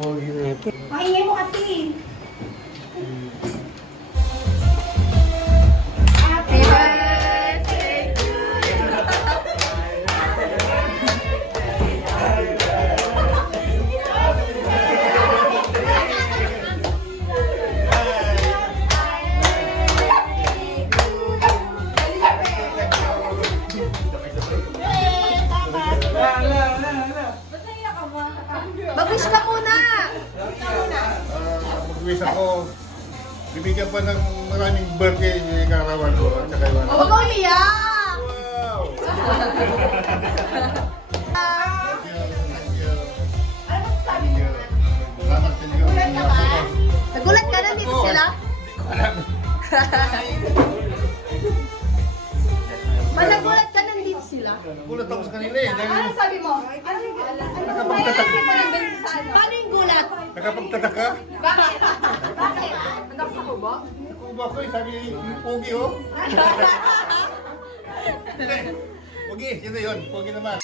Pogi na ito. Maingay mo kasi. Happy birthday to you. Mag-wish ka muna! Mag-wish ako. Bibigyan pa ng maraming birthday yung karawan ko at saka yung Huwag mo umiyak! Wow! Ano masasabi mo? Salamat sa inyo. Ulan ka ba? Nagulat ka na dito sila? Nagulat ka na dito sila? Gulat ako sa kanila eh. Dahil Ano sabi mo? Ano yung naisip mo ng ganito sa ano? Paano yung gulat? nakapagtataka. Bakit? Bakit? Nadak sa kubo? Nakuha ko eh. Sabi yung pogi oh. Pogi, sino yun? Pogi naman.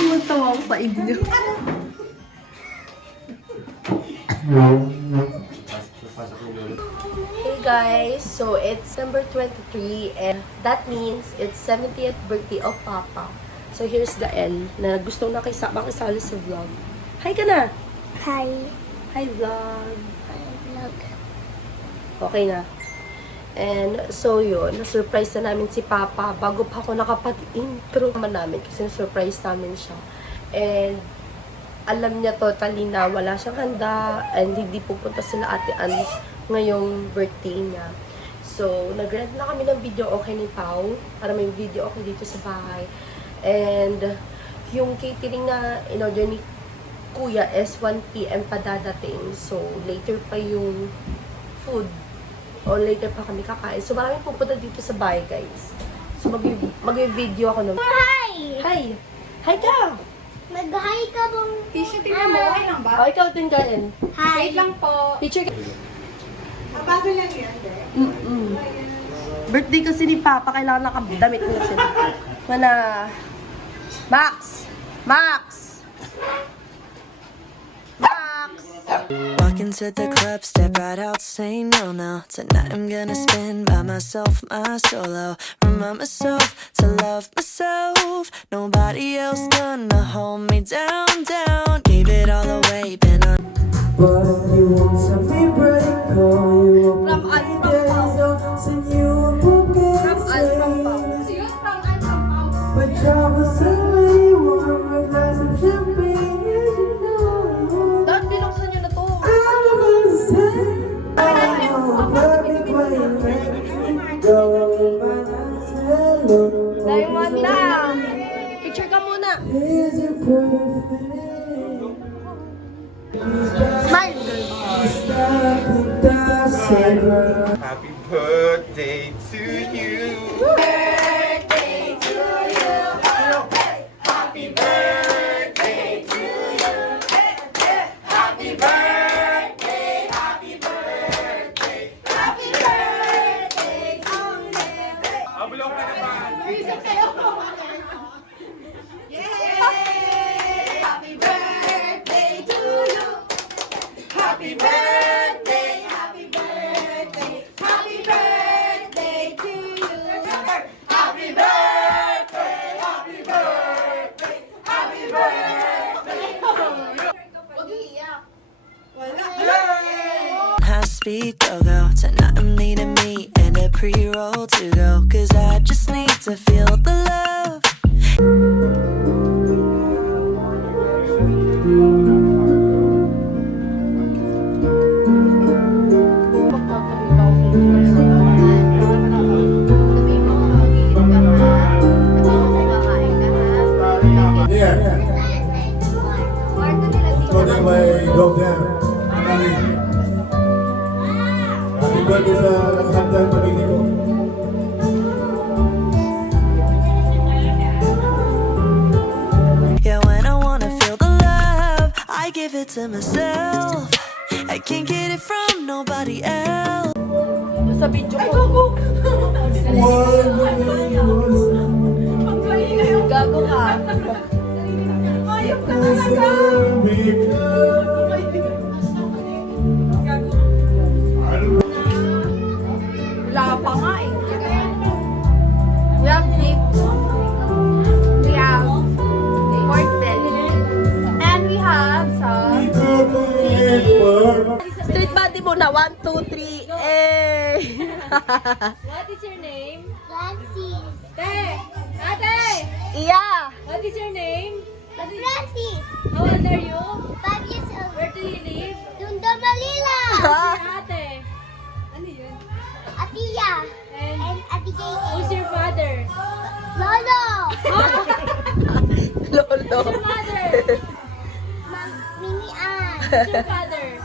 Tumatawa ako sa inyo. Hey guys, so it's December 23 and that means it's 70th birthday of Papa. So here's the L na gustong makisali sa vlog. Hi ka na! Hi. Hi vlog! Hi, vlog. Okay na. And so yun, na-surprise na namin si Papa bago pa ako nakapag-intro naman namin kasi na-surprise namin siya. And alam niya totally na wala siyang handa and hindi pupunta sila Ate Ann ngayong birthday niya. So, nag-rent na kami ng video okay ni Pao para may video okay dito sa bahay. And yung catering na in-order ni Kuya is 1 PM pa dadating. So, later pa yung food. O later pa kami kakain. So, maraming pupunta dito sa bahay, guys. So, mag-video ako nun. Hi! Hi! Hi ka! Mag-hi ka bang... Tissue, tingnan mo. Okay lang ba? O, ikaw din kain. Hi! Wait lang po. Picture ka. Bago lang yan, Birthday kasi ni Papa, kailangan nakadamit na sila. Mana... Max! Max! Max! Walk into the club, step right out, say no, no. Tonight I'm gonna spend by myself, my solo. Remind myself to love myself. Nobody else gonna hold me down, down. Gave it all away, been on. But you won't set me break, call you From Alpha Pao. send you a bouquet. From Alpha Pao. But travel slowly, warm a glass of champagne, as you know. Dad, binuksan nyo na to. I'm gonna say, oh, perfect way to make me go. My nights hello. Diamond na! Picture ka muna. Is it perfect? Smile! Stop the saver. Happy birthday to you. Happy birthday to you. Happy birthday, happy birthday, happy birthday to you. Happy birthday, happy birthday, happy birthday to you. Huwag iiyak. High speed go go. Tonight I'm needing me and a pre-roll to go. Cause I just need to feel the love. Yeah. So then may go down. Happy birthday sa nakahanda ng pamilya ko. myself. I can't get it from nobody else. Sa video ko. Gago ka. Ayop ka talaga. Wala pa nga eh. We have beef. We have pork belly. And we have some street body muna. 1, 2, 3. Eh! What is your name? Francis. Ate! Iya! What is your name? Francis. How old are you? 5 years old. Where do you live? Tondo, Manila. Ate. Ano yun? Atiya. And And Ati who's J.A. your father? Lolo. Lolo. Who's your mother? Mimi Ann. Who's your father?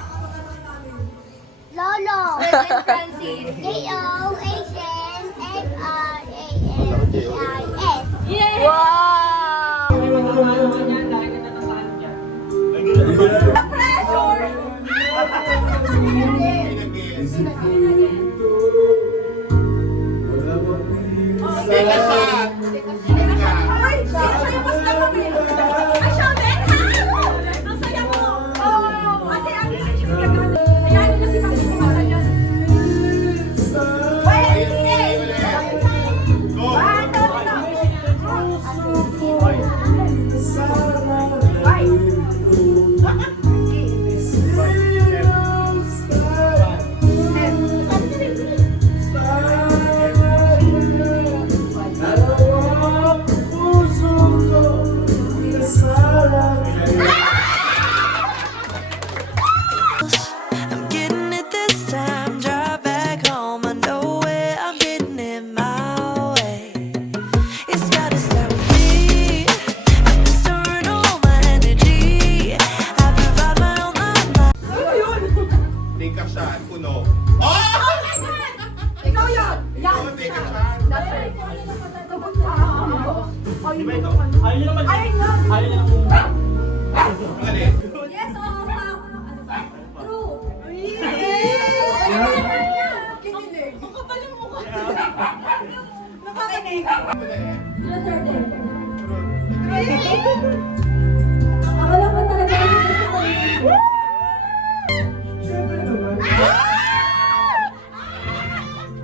Lolo. Francis. J-O-H-N-F-R-A-N-C-I-S. Yay! Wow! I'm getting it this time. Drive back home. I know where I'm getting it my way. It's gotta start with me. I'm restoring all my energy. I provide my own life. Tikasan, puno. Ikaw yun! Yan! Oo, tikasan. Alin? Yes, oo, ma'am. Ano ba? True. Ang kapal yung mukha. Nakakainig. Duterte. Ako lang ba talaga yung gusto ko yun?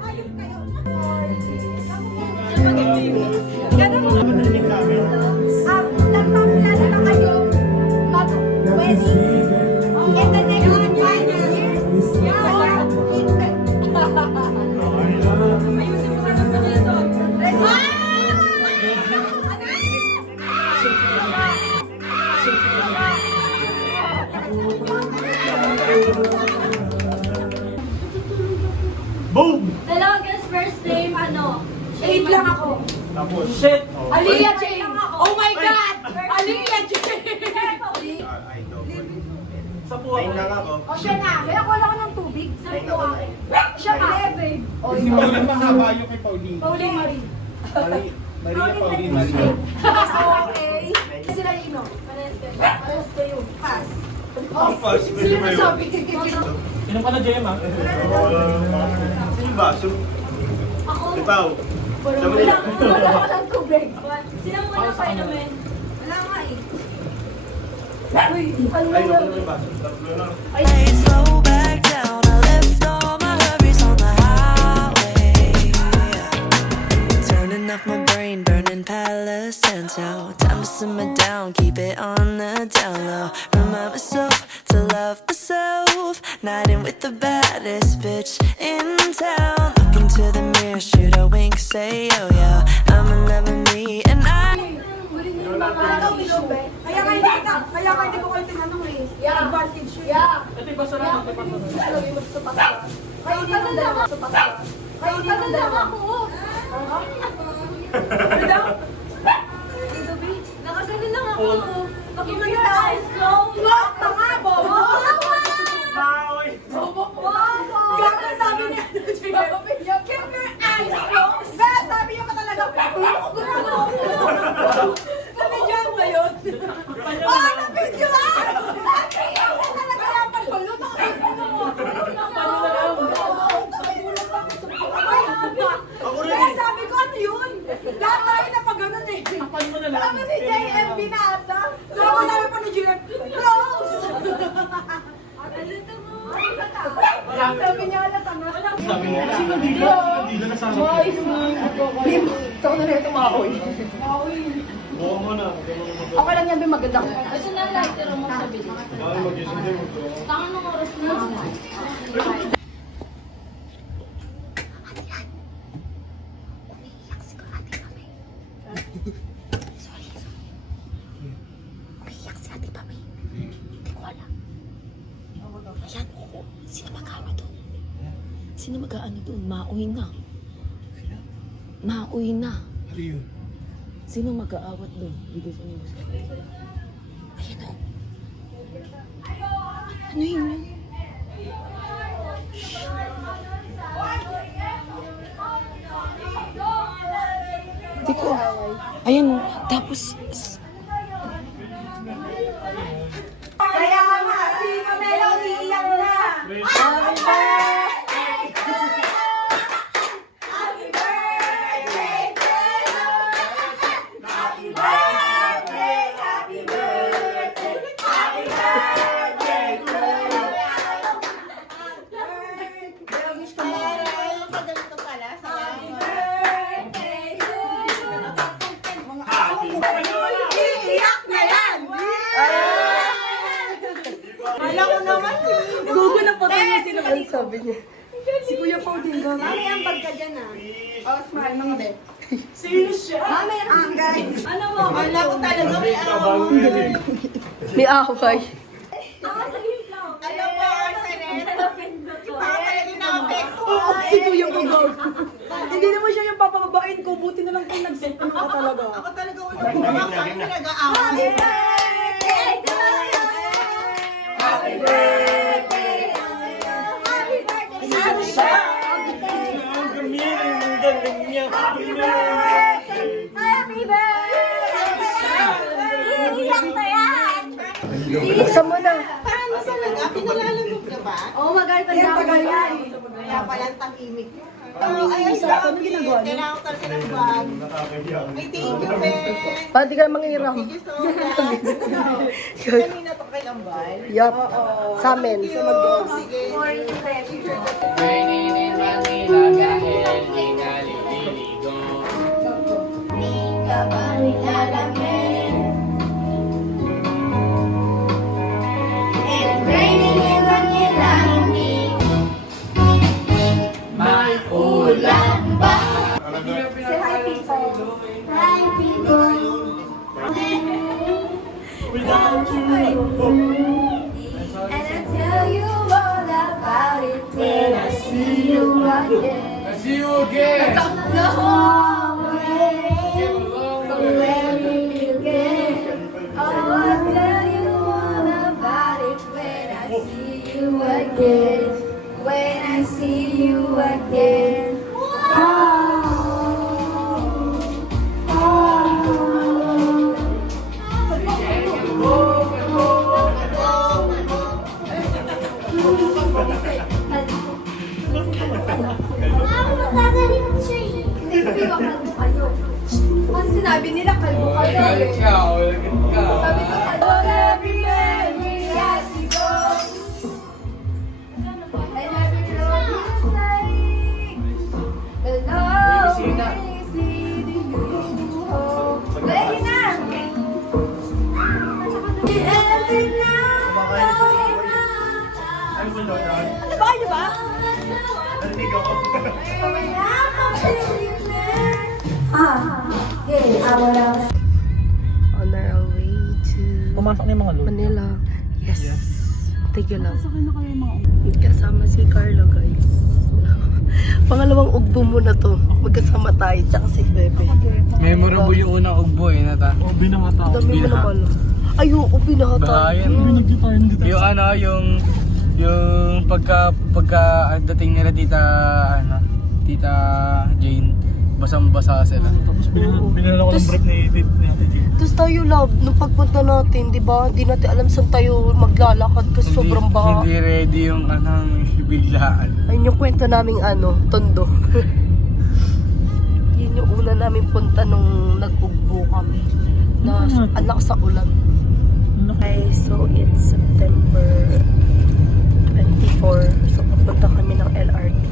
Ayun kayo. Ganun mo. Nagpapilala na kayo mag-wedding in the next 5 years. Ayusin mo sa ng pagkilito. Dalawagas first name, ano? Shade lang ako. Tapos. Aliyah Jane. Oh my God! Aliyah Jane! Ayun lang ako. O siya na. Kaya wala ko ng tubig. Sabi ko ako. Siya na. O Si Pauline mahaba yung kay Pauline. Pauline Marie. Maria Pauline Maria. Okay. Sila Lino. Parehas kayo. Parehas kayo. Pass. Pass. Sino nagsabi? Inom ka na, Jem, ha? Sino yung baso? Ako. Ikaw. Wala ko ng tubig. Sino muna pa inumin? Wala nga eh. Uy, ano Ay, yun? yung baso. Hey, slow back down. I left all my hurries on the highway. Turning off my brain, burning Palo Santo. Time to simmer down, keep it on the down low. Remind myself to love myself. Night in with the baddest bitch in town. Look into the mirror, shoot a wink, say yo yo. I'm in love with me and I. Kaya hindi ko kayo tinanong eh. Advantage yun. Ito yung basura na, ito yung basura. Kaya hindi lang ako. Kaya hindi lang ako. Nakasali lang ako. Nakimali na eyes closed. What? Tanga, bobo. Bobo ko. Ganda sabi niya. Keep your eyes closed. Sabi niya pa talaga. Nabidyoan ba yun? Oh, nabidyoan! Sabi niya pa talaga. maganda sa harap. Bim, ito na rin ito maoy. Buka mo na. Okay lang yan, Bim, maganda. Ito na lighter mo sa bilis. Bakit mag-isip din mo ito? Tangan ng oras na. Sino mag-aano doon? Mauwi na. Mauwi na. Ano yun? Sino mag-aawat doon? Dito sa news. Ayun o. Ano yun? Hindi ko. Ayan o. Tapos. Kaya nga, si Pamela umiiyak na. Gugo na po tayo sino ang sabi niya. Si Kuya Pao din ba? Mami, ang bag ka dyan ah. Oh, smile, mga be. Mami, ang guys. Ano mo? Wala ko talaga may May away. Ako sa himplaw. Alam mo, Arsanet. Talaga na-apekto. Si Kuya Pao. Hindi naman siya yung papababain ko. Buti na lang kung nag-set ano ka talaga. Ako talaga ulit. Kami nag-aaway. Happy birthday to you. Happy birthday to you. Happy birthday to you. Happy birthday. Iiyak na yan. Buksan mo na. Paano talaga? Pinalalamog ka ba? Oo, magalit ang dapat yan. Kaya pala ang tahimik. Ay, sa ano ginagawa niyo? Kailangan ko talaga ng bag. Ay, thank you, Ben. Para di ka na mangingiram. Thank you so much. Kanina pa kay Ambal. Yup. Sa amin. Thank you. Sige. Say hi, people. Hi, people. And I tell you all about it when I see you again. I see you again. The whole way from where we began. Oh, I'll tell you all about it when I see you again. When I see you again. Kasi sinabi nila kalbo ka daw eh. Sabi ko kalbo everywhere we have to go. And every road you take, the Lord is leading you home. Ready na! Every now and then. Ano ba? Ano ba? On our way to Pumasok na yung mga load. Manila. Yes. Thank you lang. Kasama si Carlo, guys. Pangalawang ugbo mo na to. Magkasama tayo, tsaka si Bebe. Memorable yung unang ugbo eh, nata. O, binangata. Dami mo na pala. Ay, oo, binahata. Bahayan. Yung ano, yung pagka dating nila tita Jane, basang-basa sila. Tapos binala ko ng break ni Ate G. Tapos tayo, love, nung pagpunta natin, di ba, hindi natin alam saan tayo maglalakad kasi sobrang baha. Hindi ready yung biglaan. Ayun yung kwento naming tondo. Yun yung una namin punta nung nag-ugbo kami. Na anak sa ulan. Okay, so it's September 24. So pupunta kami ng LRT.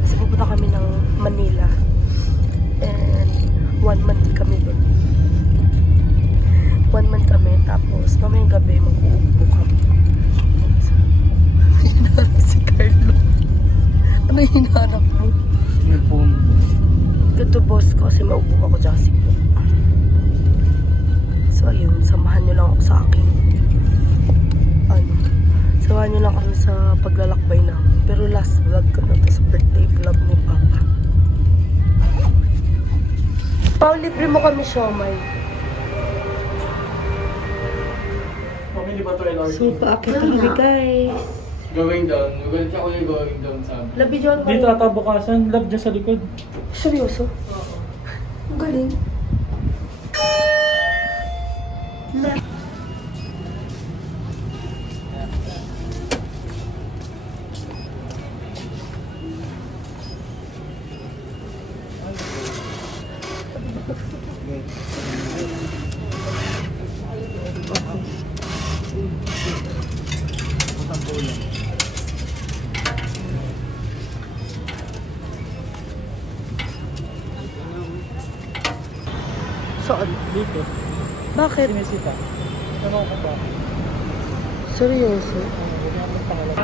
Kasi pupunta kami ng Manila. tutubos ko kasi maubog ako dyan kasi po. So, ayun. Samahan nyo lang ako sa akin. Samahan nyo lang kami sa paglalakbay namin. Pero last vlog ko na to sa birthday vlog ni Papa. Pao, libre mo kami siomay. Pamili ba ito LRT? So, paakit na kami guys. Going down. Gugulat ako yung going down sa amin. Labi dyan Dito ata bukasan. Love dyan sa likod. Seryoso? Ang galing. Saan? Dito. Bakit? Sinisita. Ano ko ba? Seryoso? Huwag natin pangalan.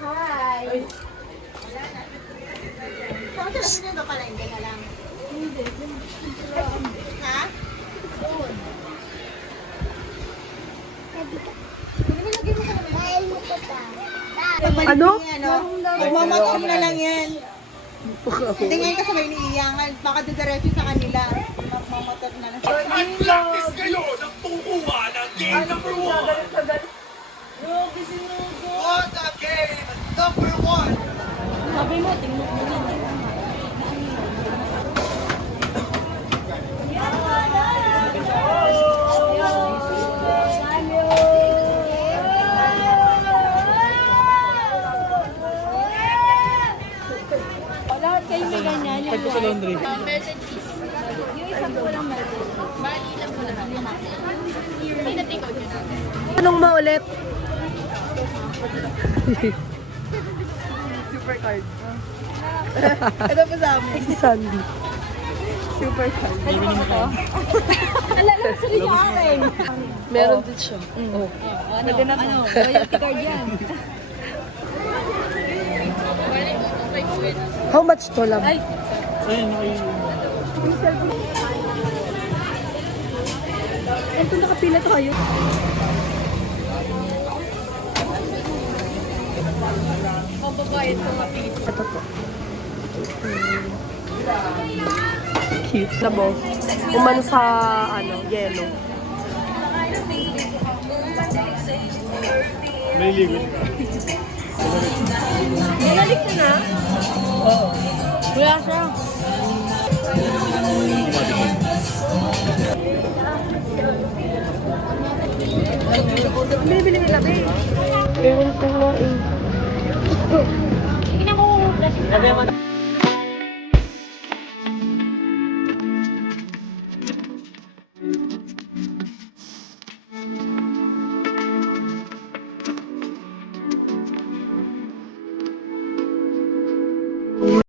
Hi! Tapos na pala, hindi ka lang. Ha? Dahil mo pa pa. Ano? Magmamatom na lang yan. Hindi ngayon kasabay ni Iyangan. Baka diretso sa kanila. Magmamatom na lang. What a game! Number one! Lahat kayo may ganyan. Pag ko sa laundry. Yung isang ko lang melted. Bali lang po lang. Pinatake out yun. Anong maulit? Super card. Ito po sa amin. Si Sandy. Super card. Alala ko sa rin yung akin. Meron din siya. Oh. Pwede na ano, loyalty card yan. How much to lang? Ay, Ayun, Ito nakapila tayo. mababayad ko mapili. Ito po. Cute. Labo. Umano sa, yellow. may liwit ka. Nalalik na na? Oo. Wala siya. Bili-bili nila, babe. Ewan ko nga eh. Tingnan mo.